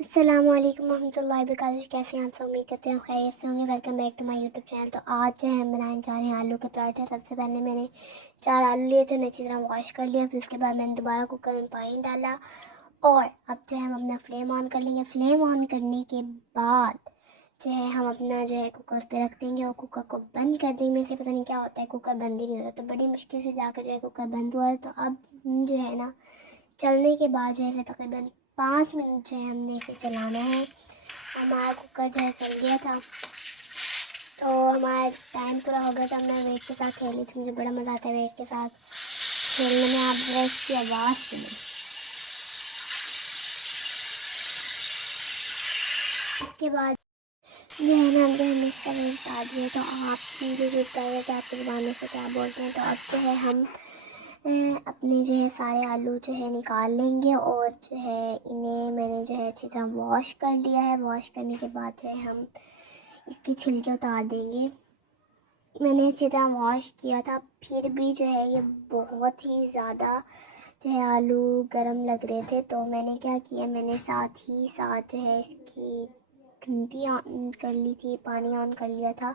अस्सलामुअलैकुम रहमतुल्लाहि वबरकातुहू। कैसे हैं आप सब? उम्मीद करते हैं खैरियत से होंगे। Welcome back to my YouTube channel. तो आज जो है हम बनाने जा रहे हैं आलू के पराठे। सबसे पहले मैंने 4 आलू लिए थे, उन्हें अच्छी तरह वॉश कर लिया। फिर उसके बाद मैंने दोबारा कुकर में पानी डाला और अब जो है हम अपना फ्लेम ऑन कर लेंगे। फ्लेम ऑन करने के बाद जो है हम अपना जो है कुकर पे रख देंगे और कुकर को बंद कर देंगे। से पता नहीं क्या होता है, कुकर बंद ही नहीं होता। तो बड़ी मुश्किल से जाकर जो है कुकर बंद हुआ है। तो अब जो है ना, चलने के बाद जो है तकरीबन 5 मिनट जो है हमने इसे चलाना है। हमारा कुकर जो है चल गया था, तो हमारा टाइम पूरा हो गया था। मैं वेट के साथ खेली थी, मुझे बड़ा मज़ा आता है वेट के साथ खेलने में। आप ब्रश की आवाज़ सुने। उसके बाद जो है ना, हमने इसका वेट बता दिया। तो आप मुझे जो बताइए कि आपके ज़बान में से क्या बोलते हैं। तो अब जो है हम अपने जो है सारे आलू जो है निकाल लेंगे और जो है इन्हें मैंने जो है अच्छी तरह वॉश कर लिया है। वॉश करने के बाद जो है हम इसके छिलके उतार देंगे। मैंने अच्छी तरह वॉश किया था, फिर भी जो है ये बहुत ही ज़्यादा जो है आलू गर्म लग रहे थे। तो मैंने क्या किया, मैंने साथ ही साथ जो है इसकी टंकी ऑन कर ली थी, पानी ऑन कर लिया था।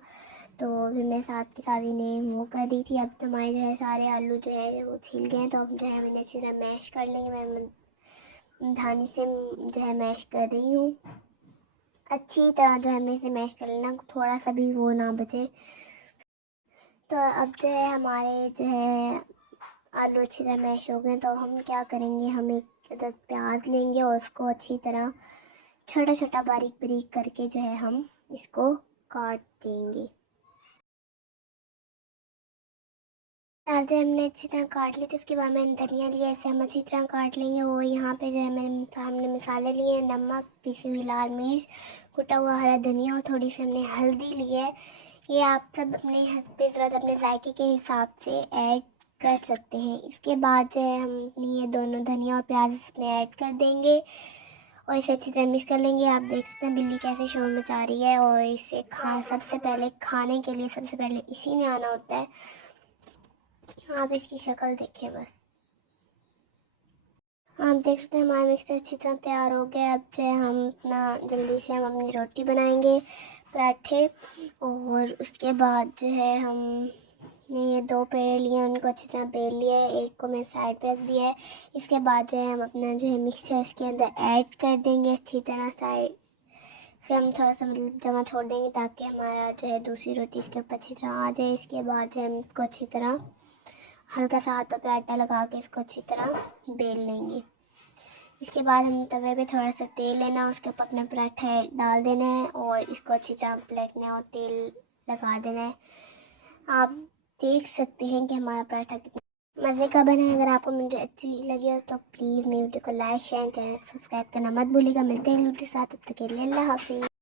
तो फिर मैं साथ के साथ इन्हें मूव कर दी थी। अब तो हमारे जो है सारे आलू जो है वो छिल गए हैं। तो अब जो है हम इन्हें अच्छी तरह मैश कर लेंगे। मैं धानी से जो है मैश कर रही हूँ। अच्छी तरह जो है हमें इसे मैश कर लेना, थोड़ा सा भी वो ना बचे। तो अब जो है हमारे जो है आलू अच्छी तरह मैश हो गए। तो हम क्या करेंगे, हम एक अदद प्याज लेंगे और उसको अच्छी तरह छोटा छोटा बारीक बारीक करके जो है हम इसको काट देंगे। प्याज़ें हमने अच्छी तरह काट ली थी। उसके बाद मैंने धनिया लिया, ऐसे हम अच्छी तरह काट लेंगे। और यहाँ पे जो है मैंने सामने मसाले लिए हैं, नमक, पिसी हुई लाल मिर्च, कुटा हुआ हरा धनिया और थोड़ी सी हमने हल्दी ली है। ये आप सब अपने हस्बे ज़रूरत अपने जायके के हिसाब से ऐड कर सकते हैं। इसके बाद जो है हम ये दोनों धनिया और प्याज इसमें ऐड कर देंगे और इसे अच्छी तरह मिक्स कर लेंगे। आप देख सकते हैं बिल्ली कैसे शोर मचा रही है। और इसे सबसे पहले खाने के लिए सबसे पहले इसी ने आना होता है। आप इसकी शक्ल देखें बस। आप देख सकते हैं हमारा मिक्सर अच्छी तरह तैयार हो गया। अब जो है हम अपना जल्दी से हम अपनी रोटी बनाएंगे, पराठे। और उसके बाद जो है हम ये 2 पेड़े लिए, उनको अच्छी तरह बेल लिया है, एक को मैं साइड पे रख दिया है। इसके बाद जो है हम अपना जो है मिक्सचर इसके अंदर ऐड कर देंगे। अच्छी तरह साइड से हम थोड़ा सा मतलब जगह छोड़ देंगे ताकि हमारा जो है दूसरी रोटी इसके ऊपर अच्छी तरह आ जाए। इसके बाद जो है हम इसको अच्छी तरह हल्का सा हाथों पे आटा लगा के इसको अच्छी तरह बेल लेंगे। इसके बाद हम तवे पे थोड़ा सा तेल लेना, उसके ऊपर अपना पराठा डाल देना है और इसको अच्छी तरह पलटना है और तेल लगा देना है। आप देख सकते हैं कि हमारा पराठा कितना मज़े का बना है। अगर आपको मुझे अच्छी लगी हो तो प्लीज़ मेरी वीडियो को लाइक शेयर चैनल सब्सक्राइब करना मत भूलिएगा। मिलते हैं वीडियो के साथ, तब तक के लिए अल्लाह हाफिज़।